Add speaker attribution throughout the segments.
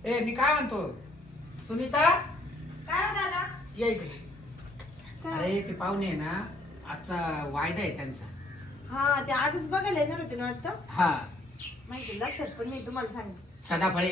Speaker 1: ए मी काय म्हणतो सुनीता
Speaker 2: काय हो दादा?
Speaker 1: ये इकडे. अरे ते पाहुणे आहे ना आजचा वायदा आहे त्यांचा.
Speaker 2: हा ते आजच बघायला येणार होते ना वाटतं.
Speaker 1: हा
Speaker 2: माहिती लक्षात पण नाही तुम्हाला सांग.
Speaker 1: सदाफळे.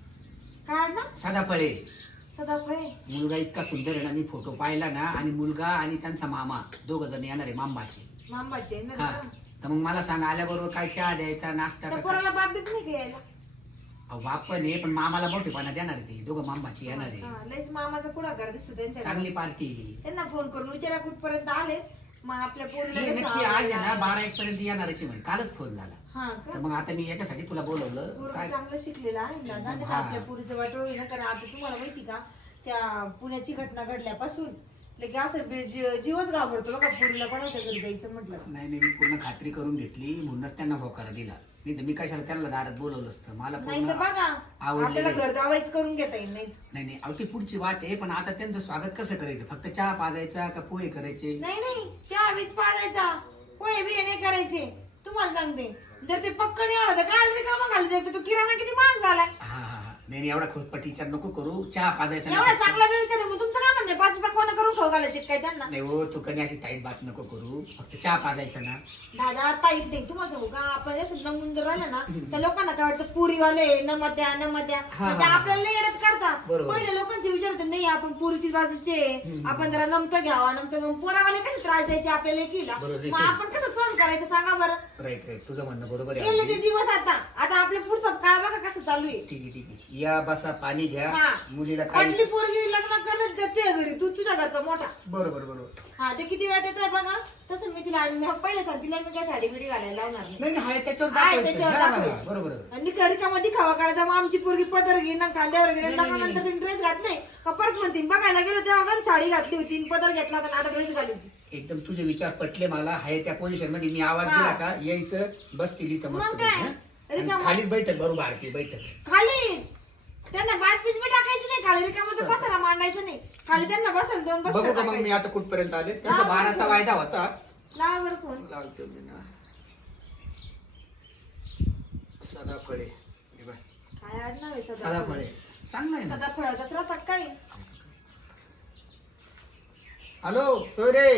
Speaker 2: काय ना
Speaker 1: सदाफळे
Speaker 2: सदाफळे.
Speaker 1: मुलगा इतका सुंदर आहे ना मी फोटो पाहिला ना आणि मुलगा आणि त्यांचा मामा दोघ जण येणार आहे मामाचे.
Speaker 2: मांबाचे येणार
Speaker 1: हा
Speaker 2: का?
Speaker 1: तर मग मला सांग आल्याबरोबर काय चहा द्यायचा नाश्ता
Speaker 2: त्या
Speaker 1: का?
Speaker 2: पोराला बाप बीप नाही का यायला?
Speaker 1: अहो बाप पण आहे पण मामाला मोठेपणा देणार आहे ते दोघं मामाची येणार आहे.
Speaker 2: हा, लयच मामाचा कुडाकार दिसतो त्यांच्या
Speaker 1: चांगली
Speaker 2: घरात.
Speaker 1: पार्टी.
Speaker 2: त्यांना फोन करून विचारा कुठपर्यंत आले. मग आपल्या पोरीला
Speaker 1: हे
Speaker 2: कसं
Speaker 1: नक्की आज आहे ना
Speaker 2: आवडेल?
Speaker 1: 12-1 पर्यंत येणारच म्हणे कालच फोन झाला.
Speaker 2: हा
Speaker 1: तर
Speaker 2: का?
Speaker 1: मग आता मी याच्यासाठी तुला बोलवलं
Speaker 2: पोरगा
Speaker 1: काय.
Speaker 2: चांगलं शिकलेला आहे ना दादा. नाही तर
Speaker 1: हा.
Speaker 2: आपल्या पोरीचं वाटोळ होईल ना. कारण आता तुम्हाला माहिती का त्या पुण्याची घटना घडल्यापासून लगे असं जीवच घाबरतो बघा पोरीला कोणाच्या घरी द्यायचं म्हटलं.
Speaker 1: नाही नाही मी पूर्ण खात्री करून घेतली म्हणूनच त्यांना होकार दिला. नाही तर मी कशाला त्यांना दारात बोलवलं असतं मला
Speaker 2: नाही तर
Speaker 1: पूर्ण
Speaker 2: बघा
Speaker 1: आवडलेलं
Speaker 2: आपल्याला
Speaker 1: आहे.
Speaker 2: घर जावायच करून घेता येईल नाही.
Speaker 1: नाही नाही अहो ती पुढची वाट आहे पण आता त्यांचं स्वागत कसं करायचं फक्त चहा पाजायचा का पोहे करायचे.
Speaker 2: नाही नाही चहा वीज पाजायचा पोहे बिहे नाही करायचे. तुम्हाला सांगते जर ते पक्क नाही आलं तर काय रिकामा घालते. तो किराणा किती महाग झालाय.
Speaker 1: हा हा हा नाही नाही एवढा खोटपट विचार नको करू चहा पाजायचा
Speaker 2: एवढा
Speaker 1: नाही.
Speaker 2: चांगला वेळ विचार मग तुमचं काय म्हणणं आहे? 5 पकवानं करून खाऊ घालायचे काय त्यांना?
Speaker 1: नाही हो तू कधी अशी ताईट बात नको करू फक्त चहा पाजायचा ना.
Speaker 2: दादा ताईट नाही तुम्हाला सांगू का आपण जसं नमून जर राहिलं ना त्या लोकांना काय वाटतं पुरीवाले नमत्या नमत्या
Speaker 1: हा,
Speaker 2: मग ते
Speaker 1: हा.
Speaker 2: आपल्याला येडत काढता.
Speaker 1: बरोबर.
Speaker 2: पहिले लोकांचे विचार होते नाही आपण पुरीची बाजूचे आपण जरा नमतं घ्यावा नंतर मग पोरावाले कसे त्रास द्यायचे आपल्या लेकीला.
Speaker 1: बरोबर.
Speaker 2: मग आपण कसं सहन करायचं सांगा बरं.
Speaker 1: राईट राईट तुझं म्हणणं बरोबर आहे
Speaker 2: गेले ते
Speaker 1: अगदी.
Speaker 2: दिवस आता आपल्या पुढचा काळ बघा कसं चालू आहे.
Speaker 1: ठीक आहे ठीक आहे या बसा पाणी घ्या
Speaker 2: हा.
Speaker 1: मुलीला काय.
Speaker 2: पटली पोरगी लग्न करत जाते घरी तू तुझ्या घरचा मोठा.
Speaker 1: बरोबर बरोबर.
Speaker 2: हा ते किती वेळा देतोय बघा. तसं मी तिला मी पहिले सांग तिला मी काय साडी बिडी घालायला लावणार नाही.
Speaker 1: नाही नाही हाय त्याच्यावर
Speaker 2: हाय,
Speaker 1: दाखवायचं.
Speaker 2: त्याच्यावर
Speaker 1: हा, हा, हा,
Speaker 2: दाखवायचं.
Speaker 1: बरोबर बरोबर.
Speaker 2: आणि घरकामध्ये खावा करायचा मग आमची पोरगी पदर घेईन ना खांद्यावर घेईन
Speaker 1: नाही, नाही,
Speaker 2: नंतर तिने ड्रेस घातले का परत म्हणते बघायला गेलो तेव्हा गण साडी घातली होती आणि पदर घेतला होता आणि आता ड्रेस घाली होती.
Speaker 1: एकदम तुझे विचार पटले मला हाय त्या पोझिशन मध्ये मी आवाज
Speaker 2: हा.
Speaker 1: दिला का यायचं बसतील इथं
Speaker 2: मग
Speaker 1: मस्त
Speaker 2: काय?
Speaker 1: पैकी, हा? आणि
Speaker 2: रिकामं.
Speaker 1: खालीच बैठक बरोबर आरती बैठक.
Speaker 2: खालीच त्यांना बाज पीस बी टाकायची नाही. खाली रिकामाचं बसायला मांडायचं नाही. खाली त्यांना बसायला 2 बस
Speaker 1: बघू का मग मी आता कुठपर्यंत आले त्यांचा
Speaker 2: हा,
Speaker 1: 12चा
Speaker 2: बरोबर.
Speaker 1: वायदा होता.
Speaker 2: लावा बरं फोन.
Speaker 1: लावतो मी ना सदाफळे हे बघ.
Speaker 2: काय आडनाव आहे
Speaker 1: सदाफळे चांगलं आहे ना.
Speaker 2: सदा फळतच राहतात काय.
Speaker 1: हॅलो सोयरे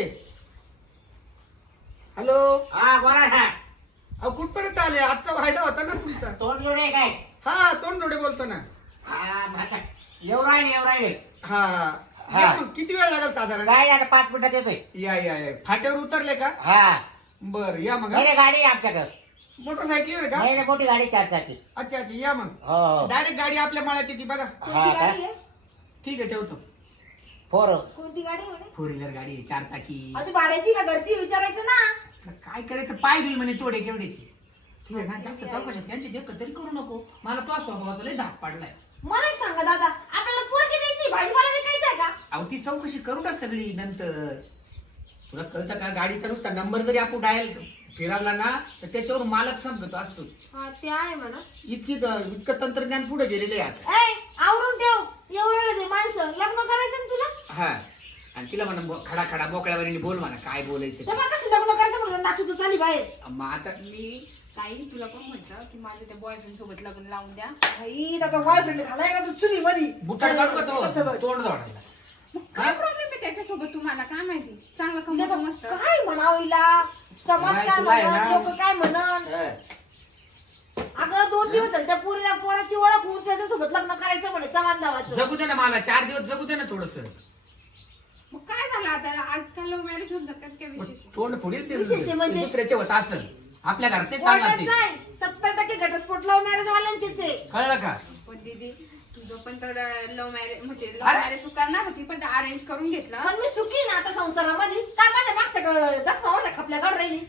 Speaker 1: हॅलो.
Speaker 3: हा बोला ना.
Speaker 1: अहो कुठपर्यंत आले आजचा वायदा होता ना तुमचा.
Speaker 3: तोंड जोडे काय?
Speaker 1: हा तोंड जोडे बोलतो ना.
Speaker 3: हा भाता. येऊ राहिले.
Speaker 1: हा
Speaker 3: हा.
Speaker 1: या मग, किती वेळ लागेल साधारण.
Speaker 3: काय नाही, आता 5 मिनिटात येतोय.
Speaker 1: या फाट्यावर उतरले का.
Speaker 3: हा
Speaker 1: बर या मग
Speaker 3: नाही रे, गाडी आहे आमच्याकडे.
Speaker 1: मोटरसायकलीवर का.
Speaker 3: नाही रे, मोठी गाडी 4 चाकी.
Speaker 1: अच्छा अच्छा या मग
Speaker 3: हो हो.
Speaker 1: डायरेक्ट गाडी आपल्या मळ्यात येते बघा.
Speaker 3: हा
Speaker 2: कोणती
Speaker 3: का?
Speaker 2: गाडी आहे?
Speaker 1: ठीक आहे ठेवतो.
Speaker 3: 4.
Speaker 2: कोणती गाडी आहे म्हणे?
Speaker 1: 4 व्हीलर गाडी आहे, 4 चाकी.
Speaker 2: अहो, ती भाड्याची का घरची विचारायचं ना.
Speaker 1: काय करायचं पाय देईल म्हणे तोडे केवढ्याची. तू आहे ना जास्त चौकशात त्यांची देख तरी करू नको. मला तो स्वभावाचा लय धाक पडलाय.
Speaker 2: मला एक सांगा दादा आपल्याला पोरगी द्यायची भाजीपाला विकायचा आहे का?
Speaker 1: अहो ती चौकशी करू ना सगळी नंतर. तुला कळतं का गाडीचा नुसता नंबर जरी आपण डायल फिरवला ना तर त्याच्यावर मालक समजतो असतो.
Speaker 2: हा ते आहे म्हणा.
Speaker 1: इतकं तंत्रज्ञान पुढे गेलेलं आहे आता.
Speaker 2: ए आवरून ठेव एवढं ते माणसं लग्न करायचं ना तुला.
Speaker 1: हा आणि तिला म्हणा खडा खडा मोकळ्यावर बोल म्हणा काय बोलायचं
Speaker 2: तेव्हा कसं लग्न करायचं म्हणून नाचू तू चाली बाहेर.
Speaker 1: ते. मग आता
Speaker 4: मी ताई तुला पण म्हटलं की माझ्या त्या बॉयफ्रेंड सोबत लग्न लावून द्या.
Speaker 2: आई आता बॉयफ्रेंड घालाय का तू चुली मध्ये
Speaker 1: बुटाड काढू का
Speaker 2: कसं
Speaker 1: तो
Speaker 2: बघ.
Speaker 1: तोंड जोडायला.
Speaker 4: मग काय प्रॉब्लेम आहे त्याच्यासोबत तुम्हाला काय माहिती? चांगलं कमवतो मस्त.
Speaker 2: काय म्हणावं हिला समाज
Speaker 1: काय
Speaker 2: काय
Speaker 1: तुला आहे
Speaker 2: म्हणन
Speaker 1: ना?
Speaker 2: लोक काय म्हणन.
Speaker 1: हा.
Speaker 2: अगं 2 दिवस झाले त्या पोराची ओळख होऊन त्याच्यासोबत लग्न करायचं म्हणे चव्हाण गावाचं.
Speaker 1: जगू दे ना मला 4 दिवस जगू दे ना थोडस.
Speaker 4: मग काय झालं आता? आजकाल लव्ह मॅरेज होत जातात काय विशेष?
Speaker 1: तोंड पुढील ते
Speaker 2: विशेष आहे म्हणजे?
Speaker 1: दुसऱ्याचे होत असेल आपल्या घरात ते चालणार
Speaker 2: कोर्टात
Speaker 1: ते.
Speaker 2: जाय 70% घटस्फोट लव्ह मॅरेज वाल्यांचेच आहे.
Speaker 1: कळलं का.
Speaker 4: पण दीदी तुझं पण तर लव्ह मॅरेज म्हणजे
Speaker 1: अरे?
Speaker 4: लव्ह मॅरेज तू करणार होती पण अरेंज करून घेतलं.
Speaker 2: पण मी सुखी ना आता संसारामध्ये. काय माझ्या मागच्या जखमा होत्या खपल्या काढ राहिली.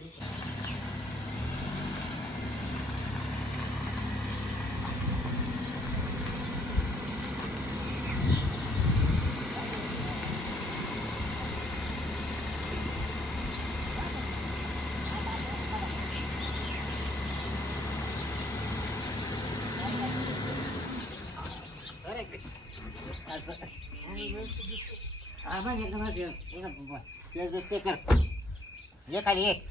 Speaker 3: ये खाली ये.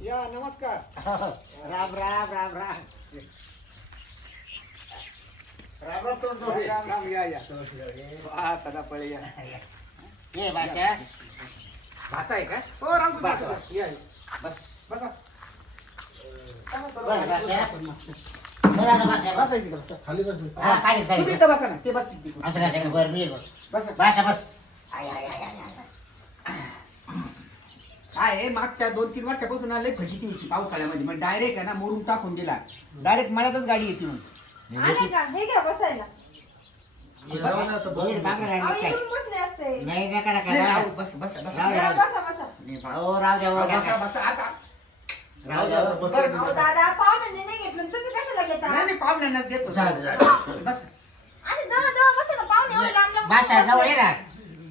Speaker 1: या नमस्कार.
Speaker 3: राम राम राम राम राम राम तो
Speaker 1: राम राम या या. वा सदा पळे या.
Speaker 3: ये भाषा
Speaker 1: भाचा आहे का? हो राम
Speaker 3: बस,
Speaker 1: भाचा.
Speaker 3: बस.
Speaker 1: या या.
Speaker 3: बस
Speaker 1: बसा.
Speaker 3: बस भाषा बरं आता भाषा बस
Speaker 1: बसा इथे बसा.
Speaker 5: खाली बस
Speaker 3: हा खालीच
Speaker 1: तुम्ही
Speaker 3: खाली
Speaker 1: इथं बसा ना. ते बस तिथे.
Speaker 3: असं काय त्याला बरं नाही
Speaker 1: बसा.
Speaker 3: भाषा बस आय आय आय आय आय.
Speaker 1: काय आहे, मागच्या 2-3 वर्षापासून लय फजिती होती पावसाळ्यामध्ये. मग डायरेक्ट आहे ना मोरून टाकून दिला. डायरेक्ट मळ्यातच गाडी येते म्हणून.
Speaker 2: आले का हे घ्या बसायला
Speaker 3: नीट बांगडा
Speaker 2: अहो
Speaker 3: राहिली काय
Speaker 2: येऊन बसले असते
Speaker 3: नाही नका नका
Speaker 1: नाही,
Speaker 3: राहू
Speaker 1: राहू, बस बस बस.
Speaker 3: राहू दे,
Speaker 2: जरा
Speaker 3: राहू दे.
Speaker 2: बसा बसा
Speaker 1: नाही, बा-
Speaker 3: हो राहू द्या हो
Speaker 1: बसा
Speaker 3: नका.
Speaker 1: बसा आता.
Speaker 3: राहू द्या हो.
Speaker 1: बरं.
Speaker 2: अहो दादा पाहुण्याने नाही घेतलं तुम्ही कशाला घेता
Speaker 1: नाही नाही पाहुण्यांनाच देतो.
Speaker 3: जाऊ दे, जाऊ
Speaker 1: बस.
Speaker 2: आणि जवळ जवळ बसा ना पाहुणे एवढे लांब लांब
Speaker 3: भाषा जवळ ये ना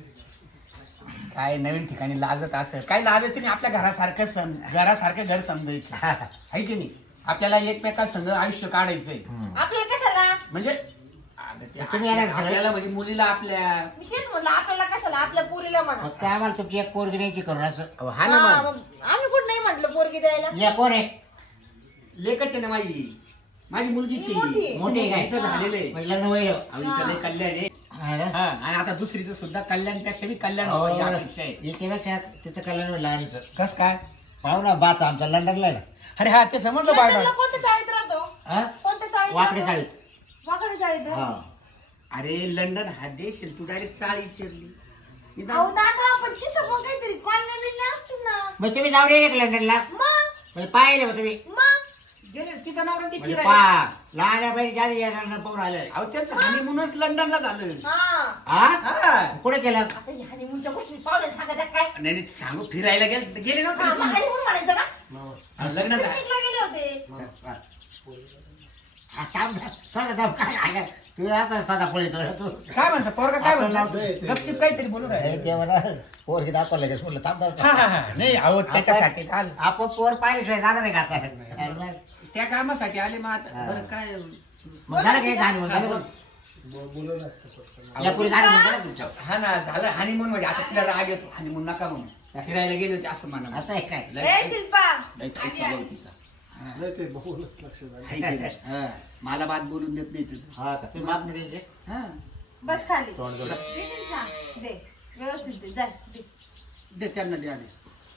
Speaker 1: काय नवीन ठिकाणी लाजत असं काय लाजायचं नाही. आपल्या घरासारखं घर समजायचं आहे की नाही. आपल्याला एकमेका संग आयुष्य काढायचंय.
Speaker 2: आपल्याला कशाला
Speaker 1: म्हणजे अगं ते
Speaker 3: तुम्ही येणार सगळे?
Speaker 1: आपल्याला म्हणजे मुलीला आपल्या
Speaker 2: मी तेच म्हटलं आपल्याला कशाला आपल्या पुरीला म्हणा
Speaker 3: फक्त आम्हाला तुमची एक पोरगी द्यायची करून असं
Speaker 1: हा ना
Speaker 2: हा,
Speaker 1: मग
Speaker 2: मग आम्ही कुठं नाही म्हटलं पोरगी द्यायला
Speaker 3: या कोण आहे
Speaker 1: लेकच आहे ना माझी मुलगीची
Speaker 2: ही मोठी आहे.
Speaker 3: मोठी आहे काय?
Speaker 1: हिचं झालेलं आहे.
Speaker 3: म्हणजे लग्न होईल
Speaker 1: हिचं लय कल्याण आहे.
Speaker 3: हा ना?
Speaker 1: हा, आणि आता दुसरीचं सुद्धा कल्याणपेक्षा बी कल्याण व्हावं ही अपेक्षा आहे.
Speaker 3: एकेपेक्षा तिचं कल्याण होईल लहानीचं
Speaker 1: कस काय?
Speaker 3: पाहू ना बाचा आमचा लंडनला आहे ना
Speaker 1: अरे हा ते समजलं
Speaker 2: लंडनला
Speaker 1: बाळा.
Speaker 2: कोणत्या चाळीत राहतो
Speaker 3: हा?
Speaker 2: कोणत्या चाळीत
Speaker 3: वाकडे
Speaker 2: राहतो?
Speaker 3: चाळीत
Speaker 2: वाकडे चाळीत
Speaker 3: हा
Speaker 1: अरे लंडन हा देश आहे. तू डायरेक्ट चाळी चिरली.
Speaker 2: अहो दादा पण तिथं मग काहीतरी कॉलनी बिलने असतील ना
Speaker 3: मग तुम्ही जाऊन येईल का लंडनला
Speaker 2: मग
Speaker 3: म्हणजे पाहिले मग तुम्ही
Speaker 2: मग
Speaker 1: गेले तिचा नवरा ती
Speaker 3: म्हणजे
Speaker 1: फिरायला.
Speaker 3: पा लहान बाई जाली लंडन पाहून आले
Speaker 1: अहो त्यांचं हनीमूनच लंडनला झालं.
Speaker 2: हा
Speaker 3: हा
Speaker 1: हा.
Speaker 3: कुठे केलं
Speaker 2: आता ह्या हनीमूनच्या गोष्टी पाहुणे सांगायच्या काय
Speaker 1: नाही नाही, सांगू फिरायला गेले
Speaker 2: हा, मग
Speaker 1: नव्हते.
Speaker 2: हनीमून म्हणायचं का
Speaker 1: हा, लग्न झालं.
Speaker 2: पिकनिकला गेले होते
Speaker 3: हा, थांब ना. थोडं थांब. काय आहे? तू असा साधा पळी तू
Speaker 1: काय म्हणता पोरगा काय
Speaker 3: आपण
Speaker 1: म्हणतो
Speaker 5: लावतोय.
Speaker 1: गपचिप काहीतरी बोलू राहिले.
Speaker 3: हे ते म्हणा पोरगी दाखवलं लगेच म्हटलं थांब
Speaker 1: हा,
Speaker 3: थांब.
Speaker 1: हा, हा. नाही अहो त्याच्यासाठी आलं.
Speaker 3: आपण पोर पाहिल्याशिवाय जाणार नाही का आता
Speaker 1: त्या कामासाठी आले मग आता
Speaker 3: हा.
Speaker 1: बरं काय
Speaker 3: मग झालं काय झालं मग झालं मग.
Speaker 5: बोलवलं असतं फक्त.
Speaker 3: या पुढे झालं मग झालं तुमच्या
Speaker 1: हा ना झालं हनीमून म्हणजे आता तिला राग येतो हनीमून नका म्हणून फिरायला गेले होते असं म्हणा
Speaker 3: असं आहे काय
Speaker 2: ए शिल्पा
Speaker 1: लय काही
Speaker 4: आली,
Speaker 1: चालू
Speaker 4: आली.
Speaker 1: तिचा. हा.
Speaker 5: नाही ते बघूनच लक्ष झालं.
Speaker 1: आहे की नाही? हा. मला बात बोलून देत नाही तुझं.
Speaker 3: हा का तुम्ही माप नाही द्यायचे
Speaker 1: हा
Speaker 2: बस खाली
Speaker 3: तोंड जोडा
Speaker 4: दे ना चहा.
Speaker 2: दे व्यवस्थित दे जाय दे
Speaker 1: दे त्यांना द्या आधी.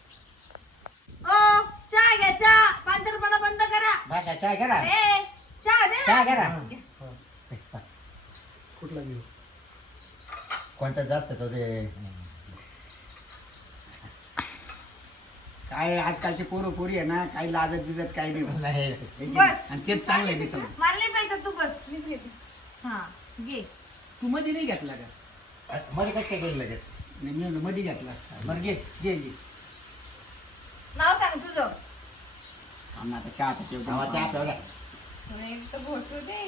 Speaker 2: ओ चहा घ्या चहा पांचरपणा बंद करा
Speaker 3: भाषा चाय करा
Speaker 2: ए चहा दे ना
Speaker 3: चाय करा
Speaker 5: कुठला घेऊ?
Speaker 3: कोणता जास्त तो ते
Speaker 1: काय आजकालचे पोरं पोरी आहे ना काही लाजत बिजत काही नाही
Speaker 3: नाही
Speaker 1: हे घे.
Speaker 2: बस.
Speaker 1: आणि तेच चांगलं आहे मित्र.
Speaker 2: मला नाही पाहिजे तू बस
Speaker 4: मीच घेते.
Speaker 2: हा घे
Speaker 1: तू मध्ये नाही घेतला का
Speaker 3: मध्ये कसं काय गेलं लगेच
Speaker 1: नाही मी म्हणलं मध्ये घेतला असता बरं घे घे घे.
Speaker 2: नाव सांग तुझं
Speaker 1: थांब ना आता चहा तर ठेव.
Speaker 3: गावात चहा प्यावं का?
Speaker 4: थोडं एक तर घोटू दे.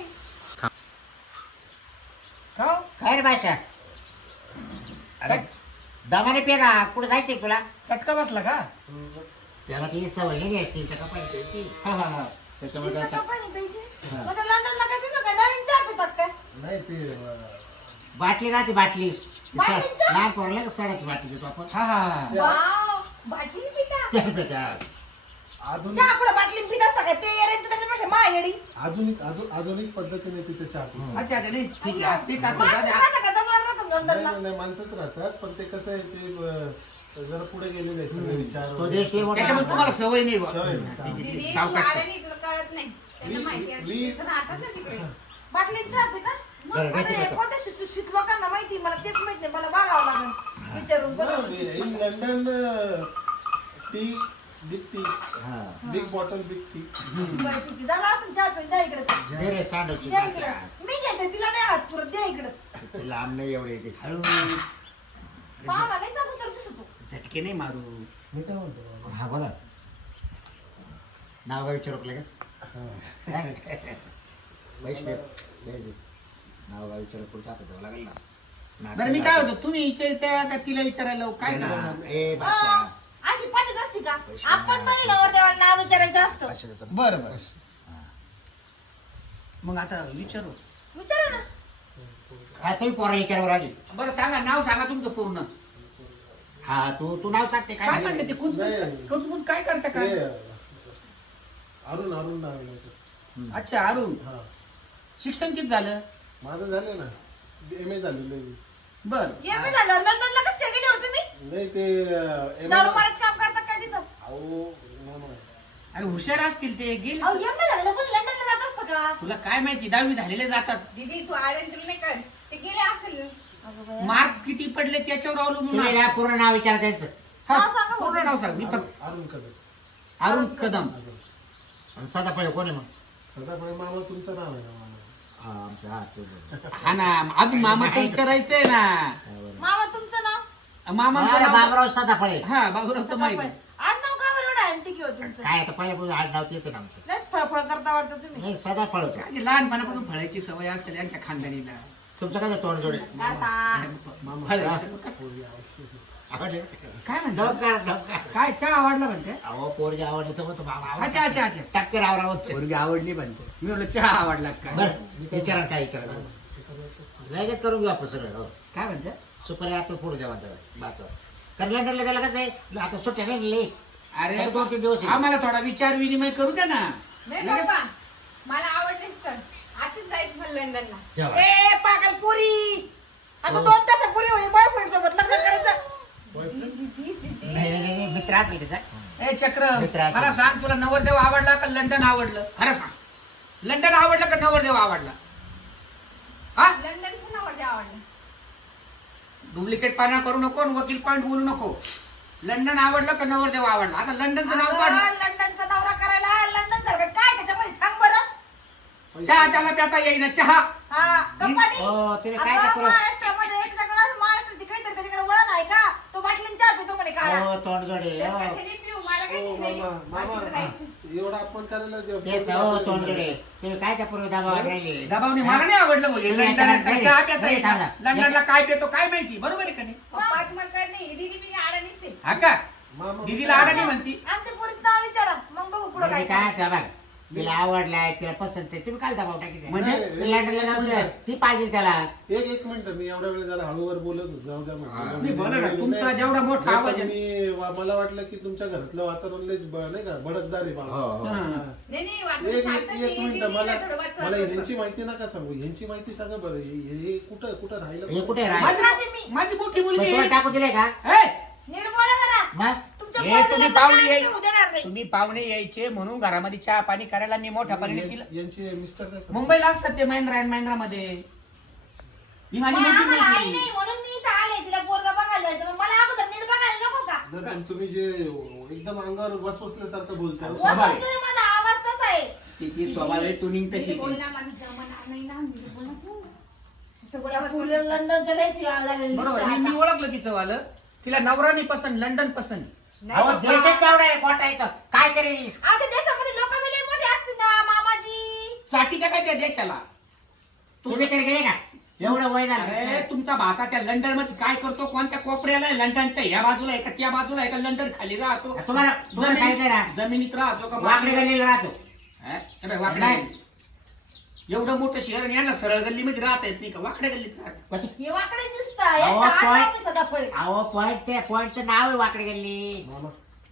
Speaker 1: का हो?
Speaker 3: काय रे भाषा अरे दमाने पे ना कुठे जायचंय तुला
Speaker 1: चटका बसला का
Speaker 3: त्याला ती सवय नाही असते त्या कपाळी प्यायची.
Speaker 1: हा हा हा
Speaker 3: त्याच्यामुळे
Speaker 2: तुझं
Speaker 3: त्याचा
Speaker 2: कपाळी पाहिजे
Speaker 3: हा.
Speaker 2: मग त्या लंडनला काय तुम्ही काय डाळिंब चहा पितात काय
Speaker 5: नाही ते
Speaker 3: बाटली राहते बाटली
Speaker 2: बाटलीचं?
Speaker 3: लहान पोराला सडाची बाटली देतो आपण
Speaker 1: हा हा
Speaker 4: वाव, बाटली पिता.
Speaker 3: त्यापेक्षा
Speaker 5: आधुनिक
Speaker 2: चहा पुढे बाटली पित असता काय ते येडे तू त्याच्यापेक्षा मा येडी
Speaker 5: आधुनिक पद्धतीने तिथे चहा पितात.
Speaker 1: अच्छा अच्छा नाही ठीक आहे ते कसं
Speaker 2: माणसं
Speaker 1: झालं?
Speaker 2: राहता का जनावर राहतात
Speaker 5: नाही
Speaker 2: लंडनला
Speaker 5: नाही, नाही माणसंच राहतात पण ते कसं आहे ते जरा पुढे गेलेले आहेत सगळे विचार
Speaker 3: तो देश ते मोठा
Speaker 1: त्याच्यामुळे तुम्हाला सवय नाही बा.
Speaker 5: सवय नाही.
Speaker 1: ठीक आहे, ठीक
Speaker 4: दीदी,
Speaker 1: आहे.
Speaker 4: तू
Speaker 1: सावकाश
Speaker 4: आला
Speaker 1: कर.
Speaker 4: नाही, तुला कळत नाही. त्यांना
Speaker 5: मी-
Speaker 4: माहिती असते.
Speaker 5: मी-
Speaker 4: तर राहतच ना तिकडे.
Speaker 2: बाटली चहा पितात
Speaker 3: बरं,
Speaker 2: आता
Speaker 3: घेते
Speaker 2: हे
Speaker 3: का?
Speaker 2: कोणत्या सुशिक्षित लोकांना माहिती मला तेच माहित नाही मला बघावं लागेल विचारून करून
Speaker 5: in London tea big tea
Speaker 3: हा.
Speaker 5: बिग बॉटल बिग टी
Speaker 2: बरं ठीक आहे झालं असं चहा पिऊन द्या इकडे
Speaker 3: दे रे सांडूची
Speaker 2: द्या इकडे मी घेते तिला नाही हात पुरत द्या इकडे
Speaker 3: बाटली. लांब नाही एवढे ते
Speaker 1: हळू
Speaker 2: पाहा नाही चालू तर दिसतो
Speaker 1: झटके नाही मारू
Speaker 5: मी काय म्हणतो
Speaker 3: हा बोला नाव गाव विचारू का लगेच वैष्णव नाव गाव विचारू पुढे टाकतो लागेल ना
Speaker 1: बरं मी काय होतो तुम्ही विचारता का तिला विचारायला लावू? काय करणार?
Speaker 3: ए भाषा
Speaker 2: अशी पद्धत असते का आपण बरी नवरदेवाला नाव विचारायचं असतं
Speaker 3: पैसे देतो.
Speaker 1: बरं बरं मग आता विचारू
Speaker 2: विचारा ना
Speaker 3: हा तुम्ही पोरा विचारावर आली
Speaker 1: बरं सांगा नाव सांगा तुमचं पूर्ण
Speaker 3: हा तू नाव सांगते
Speaker 1: काय
Speaker 3: काय
Speaker 1: म्हणते ते
Speaker 5: नाही.
Speaker 1: कुतकुत काय करता
Speaker 5: ते
Speaker 1: काय
Speaker 5: अरुण नाव आहे माझं.
Speaker 1: अच्छा अरुण,
Speaker 5: हा
Speaker 1: शिक्षण किती झालं?
Speaker 5: माझं झालं ना MA झालेलं आहे.
Speaker 1: बर
Speaker 2: एम ए झालं लंडनला कसं काय गेले हो तुम्ही?
Speaker 5: नाही ते
Speaker 2: दारू मारायचं काम करतात काय तिथं?
Speaker 5: अहो मामा
Speaker 1: अरे हुशार असतील ते गेले.
Speaker 2: अहो एम ए झालेलं पण लंडनला जात असतं का?
Speaker 1: तुला काय माहिती 10वी झालेले जातात.
Speaker 4: दीदी तू आले तुला नाही कळत ते गेले असेल.
Speaker 2: अगं बाया.
Speaker 1: मार्क किती पडले त्याच्यावर अवलंबून
Speaker 3: तुम्ही
Speaker 1: आहे.
Speaker 3: ना पूर्ण नाव विचार त्यांचं.
Speaker 1: हा,
Speaker 2: नाव सांगा
Speaker 1: पूर्ण
Speaker 2: बघू.
Speaker 1: नाव सांग. मी फक्त
Speaker 5: अरुण कदम.
Speaker 1: अरुण कदम.
Speaker 3: आणि साधा पहिले कोण आहे मग?
Speaker 5: सदाफळे मामा तुमचं नाव आहे ना मामा.
Speaker 3: हा, आमचा हा तो बोल.
Speaker 1: हा ना, अजून मामाचं विचारायचंय ना.
Speaker 2: मामा तुमचं नाव?
Speaker 1: मामाचं
Speaker 3: अरे
Speaker 1: नाव-
Speaker 3: बाबराव साधा पळे.
Speaker 1: हा बाबूराव तर माहिती.
Speaker 2: आडनाव का बरं एवढं अँटिक आहे हो तुमचं?
Speaker 3: काय आता पहिल्यापासून आडनाव तेच आहे ना आमचं.
Speaker 2: लयच फळफळ करता वाटतं तुम्ही.
Speaker 3: नाही साधा फळ होतो.
Speaker 1: म्हणजे लहानपणापासून फळायची सवय असेल यांच्या खानदानीला.
Speaker 3: तुमचं काय तोंड जोडे
Speaker 2: गाता.
Speaker 1: फळ.
Speaker 3: आवडले?
Speaker 1: काय म्हणतो?
Speaker 3: धबकार धबकार.
Speaker 1: काय चहा आवडला म्हणते?
Speaker 3: अहो पोरगी आवडली तर मग तो मामा आवडला.
Speaker 1: अच्छा अच्छा अच्छा.
Speaker 3: टक्कर आवरावत.
Speaker 1: पोरगी आवडली म्हणते. मी म्हटलं चहा आवडला काय?
Speaker 3: बरं विचारा काय विचारा लगेच करून घेऊ आपण सगळं. हो
Speaker 1: काय म्हणते?
Speaker 3: सुपारी आता पुढे जेवण बाचं. कारण लंडनला गेला कसं आहे आता सुट्ट्या नाही गेली.
Speaker 1: अरे
Speaker 3: आता 2-3 दिवस आहे.
Speaker 1: आम्हाला थोडा विचार विनिमय करू द्या ना.
Speaker 4: नाही बाबा मला आवडलेच तर आताच जायचं मला लंडनला.
Speaker 3: जेवा.
Speaker 2: ए पागल पुरी. अगं 2 तासापूर्वी म्हणे बॉयफ्रेंड सोबत लग्न करायचं.
Speaker 3: नाही मित्र असेल त्याचा.
Speaker 1: ए चक्र
Speaker 3: मित्र असेल.
Speaker 1: मला सांग, तुला नवरदेव आवडला का लंडन आवडलं? खरं सांग. लंडन आवडलं का नवरदेव आवडला? हा,
Speaker 4: लंडनचं नाव आवडलं.
Speaker 1: डुप्लिकेट पाना करू नको आणि वकील पॉईंट बोलू नको. लंडन आवडलं का नवरदेव आवडला? आता लंडनचं नाव काढ.
Speaker 2: अगं, लंडनचा नवरा करायला लंडन सारखं काय त्याच्यामध्ये सांग बरं.
Speaker 1: चहा त्याला प्याता येईना चहा.
Speaker 2: हा कंपनी.
Speaker 3: हो तुम्ही काय
Speaker 2: अगं,
Speaker 3: त्या पुरं-
Speaker 2: महाराष्ट्रामध्ये त्याच्याकडं महाराष्ट्राची काहीतरी त्याच्याकडे वळण आहे का? तो बाटलीन चहा पितो म्हणे काळा.
Speaker 3: हो तोंड जोडे. हो.
Speaker 4: कशाने पिऊ मला काही
Speaker 5: हो
Speaker 4: नाही.
Speaker 5: मामा
Speaker 4: बाकी
Speaker 5: मामा
Speaker 4: राहायचं.
Speaker 5: एवढा आपण करायला
Speaker 3: तेच ना हो तोंड जोडे. तुम्ही काय त्या पूर्वी दाबावर राहिले.
Speaker 1: दबावने मला नाही आवडलं म्हणजे
Speaker 3: तुम्ही
Speaker 1: लंडन
Speaker 3: आता
Speaker 1: काय चहा पिता
Speaker 3: नाही,
Speaker 1: येईना.
Speaker 3: थांबा.
Speaker 1: लंडनला काय पितो काय माहिती, बरोबर आहे का नाही?
Speaker 4: पप्पा तुम्हाला कळत नाही दीदी मी आडानीच आहे.
Speaker 1: हा का?
Speaker 5: मामा
Speaker 1: दीदीला अडाणी म्हणती.
Speaker 2: आमच्या पुरीचं नाव विचारा मग बघू पुढं
Speaker 3: बरं, मी
Speaker 2: काय.
Speaker 3: काय बघा तिला आवडलाय तिला पसंत आहे तुम्ही काय दबाव टाकी
Speaker 1: म्हणजे
Speaker 3: लंडनला जाऊन द्या. ती पाहिजे त्याला.
Speaker 5: एक मिनिट मी एवढ्या वेळ जरा हळूवर बोलत होतो. जाऊ द्या म्हटलं.
Speaker 1: मी बोला ना, तुमचा जेवढा मोठा
Speaker 5: नाही,
Speaker 1: आवाज
Speaker 5: पण
Speaker 1: आहे.
Speaker 5: मला वाटलं की तुमच्या घरातलं वातावरण लयच नाही का भडकदार आहे बाबा.
Speaker 1: हा.
Speaker 4: नाही नाही वाटलं
Speaker 5: एक
Speaker 4: शांतच आहे.
Speaker 5: एक मिनिट
Speaker 4: दीदीला
Speaker 5: मला
Speaker 4: थोडं वाचवा.
Speaker 5: मला ह्यांची माहिती नका सांगू. ह्यांची माहिती सांगा बरं. हे कुठं कुठं
Speaker 3: हे
Speaker 5: राहिलं
Speaker 3: कुठे राहिलं?
Speaker 1: माझी
Speaker 2: राहते मी.
Speaker 1: माझी मोठी मुलगी
Speaker 3: मग
Speaker 1: आहे.
Speaker 3: टाकू दिले का
Speaker 1: ए,
Speaker 2: नीट बोला जरा.
Speaker 3: मग
Speaker 2: तुमच्या
Speaker 1: हे
Speaker 2: पोराला
Speaker 1: तुम्ही
Speaker 2: लग्न
Speaker 1: पाहुणे
Speaker 2: करायला
Speaker 1: याय-
Speaker 2: येऊ देणार नाही.
Speaker 1: तुम्ही पाहुणे यायचे म्हणून घरामध्ये चहा पाणी करायला मी मोठ्या पाण्याने तिला
Speaker 5: यांचे मिस्टर काय करतात?
Speaker 1: मुंबईला असतात ते महिंद्रा अँड महिंद्रा मध्ये. ही माझी
Speaker 2: मग
Speaker 1: मोठी
Speaker 2: आम्हाला आई
Speaker 1: मुलगी.
Speaker 2: नाही म्हणून मी इथं आले तिला पोरगा बघायला जायचं. मग मला अगोदर नीट बघायला नको का?
Speaker 5: जर पण तुम्ही जे एकदम अंगावर वसवसल्यासारखं बोलताय.
Speaker 2: वसवतोय माझा आवाज तसा आहे.
Speaker 1: तिची स्वभाव आहे, ट्युनिंग तशी
Speaker 4: दीदी बोल ना मला जमणार नाही ना मी बोल ना तू. नुसतं
Speaker 2: या
Speaker 4: बोलावं
Speaker 2: पुरीला लंडनच्या लयच यावं लागेल.
Speaker 1: बरोबर. मी ओळखलं तिचं वालं. तिला नवरा नाही पसंत, लंडन पसंत.
Speaker 3: अहो देशच तेवढा आहे मोठा आहे तो. काय करेल
Speaker 2: आता देशामध्ये लोक बी लय मोठे असतील ना मामाजी.
Speaker 1: साठी त्या काय त्या देशाला.
Speaker 3: तुम्ही तरी गेले का एवढं वय
Speaker 1: अरे
Speaker 3: झालं
Speaker 1: तुमचा भाता त्या लंडन मध्ये काय करतो, कोणत्या कोपऱ्याला आहे? लंडनच्या ह्या बाजूला आहे का त्या बाजूला आहे का? लंडन खाली राहतो,
Speaker 3: तुम्हाला सांगितलं ना
Speaker 1: जमिनीत राहतो का
Speaker 3: वाकडे गल्लीला राहतो.
Speaker 1: हा? ए बाई, वाकडे
Speaker 3: नाही.
Speaker 1: गल्ली. एवढं मोठं शहर आणि यांना सरळ गल्लीमध्ये राहता येत नाही का? वाकड्या गल्लीत राहत.
Speaker 2: हे वाकडे दिसत
Speaker 3: अहो, पण-
Speaker 2: सदाफळे.
Speaker 3: अहो पॉइंटचं नाव आहे वाकडे गल्ली.
Speaker 5: मामा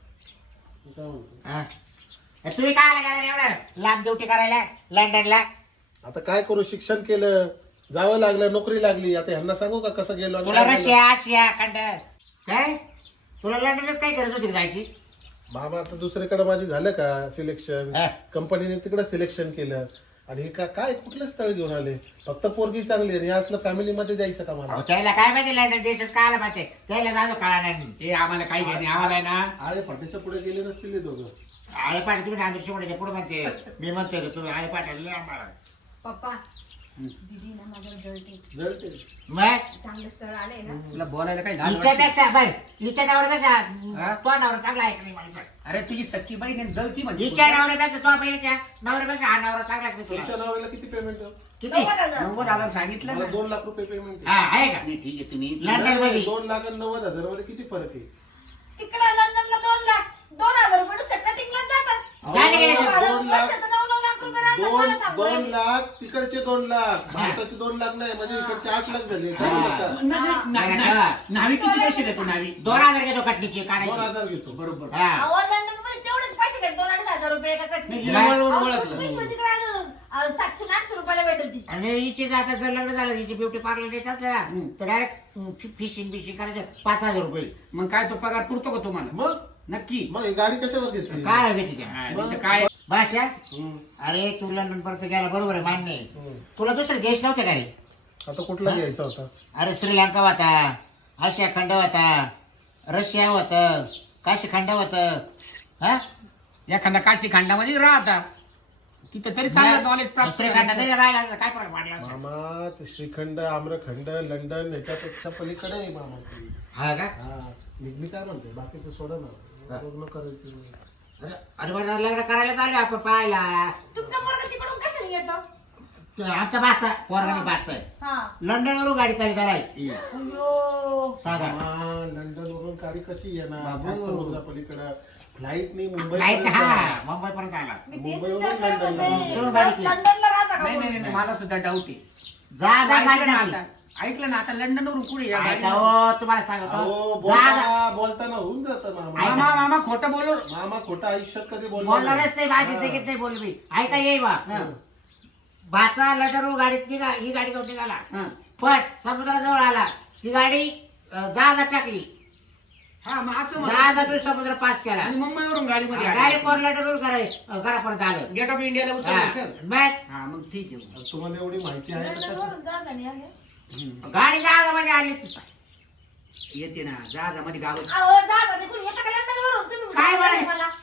Speaker 5: मी काय म्हणतो
Speaker 3: हा. तुम्ही काय आला गेला एवढं लांब ड्युटी करायला लंडनला?
Speaker 5: आता काय करू. शिक्षण केलं, जावं लागलं, नोकरी लागली. आता ह्यांना सांगू का कसं गेलो आणि
Speaker 3: तुला
Speaker 5: काय झालं?
Speaker 3: रशिया आशिया खंड काय तुला लंडनच काय करत होती का जायची?
Speaker 5: बाबा आता दुसरीकडे माझी झालं का सिलेक्शन.
Speaker 3: हा.
Speaker 5: कंपनीने तिकडे सिलेक्शन केलं आणि हे काय कुठलं स्थळ घेऊन आले. फक्त पोरगी चांगली आणि हे असलं फॅमिली मध्ये जायचं का मला.
Speaker 3: अहो, त्याला काय माहिती लंडन देशात काय आला माहिती त्याला जातो कळा नाही.
Speaker 1: हे आम्हाला काही घेणे, आम्हाला आहे ना.
Speaker 5: आळे फाट्याच्या पुढे गेले नसतील हे दोघं.
Speaker 3: आळे पाठ तुम्ही नांदेडच्या पुढे पुढे म्हणते मी म्हणतोय का तुम्ही आळे पाठायला आम्हाला
Speaker 4: पप्पा दीदी ना माझ्यावर जळते.
Speaker 5: जळते.
Speaker 3: मग
Speaker 4: चांगलं स्थळ आलंय ना.
Speaker 1: तुला बोलायला काही लाज वाटते?
Speaker 3: हिच्यापेक्षा बर हिच्या
Speaker 1: हा?
Speaker 3: नवऱ्यापेक्षा तो नवरा चांगला आहे का नाही मला सांग.
Speaker 1: अरे तुझी सख्खी बहीण आहे, जळती म्हणजे.
Speaker 3: हिच्या नवऱ्यापेक्षा तो बहिणीच्या नवऱ्यापेक्षा हा नवरा चांगला आहे का
Speaker 5: तुमच्या
Speaker 3: तुला?
Speaker 5: नावाला किती पेमेंट आहे?
Speaker 3: किती
Speaker 2: 90,000.
Speaker 1: 90,000 सांगितलं
Speaker 5: मला
Speaker 1: ना.
Speaker 5: 2 लाख रुपये पेमेंट
Speaker 3: हा आहे का
Speaker 1: नाही, ठीक आहे तुम्ही.
Speaker 3: लंडन मध्ये
Speaker 5: 2 लाख आणि 90,000 मध्ये किती फरक आहे?
Speaker 2: तिकडे लंडनला 2 लाख 2,000 रुपये नुसते कटिंगला जातात.
Speaker 3: झाले गेले
Speaker 5: अहो,
Speaker 3: ते.
Speaker 5: 2 लाख
Speaker 2: वर्षाचं 9 लाख रुपये राहतात मला सांगू.
Speaker 5: 2 लाख तिकडचे 2 लाख भारताचे 2 लाख नाही म्हणजे इकडचे 8 लाख झाले. काय
Speaker 3: हा.
Speaker 5: म्हणता?
Speaker 1: नावी किती पैसे घेतो नावी?
Speaker 3: 2000 घेतो कटणीची काढायची
Speaker 5: 2,000 घेतो.
Speaker 1: बरोबर.
Speaker 3: हा
Speaker 2: अहो लंडन मध्ये तेवढेच पैसे घेत 2,500 5,000 रुपये एका
Speaker 1: नाही,
Speaker 2: कटणीचे.
Speaker 1: तिला वळवून
Speaker 2: अहो,
Speaker 1: ओळखलं.
Speaker 2: तुम्ही पिशवी तिकडे आलं. 700-800 रुपयाला भेटत ती.
Speaker 3: आणि हिचे आता जर लग्न झालं हिची ब्युटी पार्लर येतात ना तर डायरेक्ट फिशिंग करायचं 5,000 रुपये.
Speaker 1: मग काय तो पगार पुरतो का तुम्हाला
Speaker 5: मग
Speaker 1: नक्की
Speaker 5: मग ही गाडी कशावर घेतली?
Speaker 3: काय हवे तिच्या
Speaker 1: हा, नाही तर काय
Speaker 3: भाषा
Speaker 5: हम्म.
Speaker 3: अरे तू लंडन पर्यंत गेला बरोबर आहे मान्य आहे.
Speaker 5: हम्म.
Speaker 3: तुला दुसरे देश नव्हते का रे?
Speaker 5: आता कुठला घ्यायचा होता?
Speaker 3: अरे श्रीलंका होता, आशिया खंड होता, रशिया होतं, काशी खंड होतं. हा
Speaker 1: एखादा काशी खंडामध्ये राहता तिथं तरी चांगलं नॉलेज प्राप्त
Speaker 3: श्रीखंड
Speaker 1: करायचं.
Speaker 3: राहिला काय फरक पडला?
Speaker 5: मामा ते श्रीखंड आम्रखंड लंडन याच्यापेक्षा पलीकडे आहे मामा ती.
Speaker 3: हा का?
Speaker 5: हा मी काय म्हणतो बाकीचं सोडा ना, लग्न करायचं नाही.
Speaker 3: अरे बरं लग्न करायला चालू आपण पाहायला.
Speaker 2: तुमचा पोरगा तिकडून कशाने येतो?
Speaker 3: आमचा बाचा पोरगाने बाचा आहे.
Speaker 2: हा.
Speaker 3: लंडनवरून गाडी चालू करायची
Speaker 2: अयो.
Speaker 3: सांगा.
Speaker 5: मामा लंडन वरून गाडी कशी येणार?
Speaker 1: बाबू.
Speaker 5: समुद्रा पलीकडे फ्लाईट नाही मुंबई
Speaker 3: फ्लाईट हा मुंबई पर्यंत आला.
Speaker 2: मी तेच
Speaker 5: मुंबईवरून
Speaker 2: विचार करत
Speaker 5: लंडनला.
Speaker 2: होते.
Speaker 3: चलो गाडी केली.
Speaker 2: लंडनला राहता का
Speaker 1: नाही नाही
Speaker 2: पोरगा?
Speaker 1: नाही, मला सुद्धा डाऊट आहे
Speaker 3: जा जा गाडी
Speaker 1: ऐकलं ना
Speaker 3: टाकली.
Speaker 1: आता ऐकलं ना आता लंडनवरून कुठे या
Speaker 3: ऐका
Speaker 1: गाडीनं?
Speaker 3: हो, तुम्हाला
Speaker 5: अहो
Speaker 3: सांगतो जा जा.
Speaker 5: बोलताना होऊन जातं मामा.
Speaker 1: मामा मामा खोटं बोलू
Speaker 5: मामा खोटं आयुष्यात कधी बोलणार
Speaker 3: बोलणारच नाही माझी तिकीट नाही बोल मी. ऐका येई बा
Speaker 1: हा.
Speaker 3: बाचा लंडनवरून गाडीत निघा ही गाडी घेऊन निघाला
Speaker 1: हा.
Speaker 3: पण समुद्राजवळ आला ती गाडी जहाजात टाकली.
Speaker 1: हा मग असं म्हणा.
Speaker 3: जहाजातून समुद्र पास केला
Speaker 1: आणि मुंबईवरून गाडीमध्ये
Speaker 3: डायरेक्ट लंडनवरून घरापर्यंत आलं.
Speaker 1: गेट ऑफ इंडियाला
Speaker 3: हा.
Speaker 1: उतरलं सर
Speaker 3: मग
Speaker 1: हा मग ठीक आहे
Speaker 5: तुम्हाला एवढी माहिती आहे का?
Speaker 2: लंडनवरून जाता नाही आले?
Speaker 1: हम्म.
Speaker 3: गाडी जहाजामध्ये आली ती.
Speaker 1: येते ना जहाजामध्ये गावात
Speaker 2: अहो, जाता तिकडून येता का लंडनवरून? तुम्ही
Speaker 3: काय
Speaker 2: सांगा
Speaker 3: बोलाय?
Speaker 2: मला.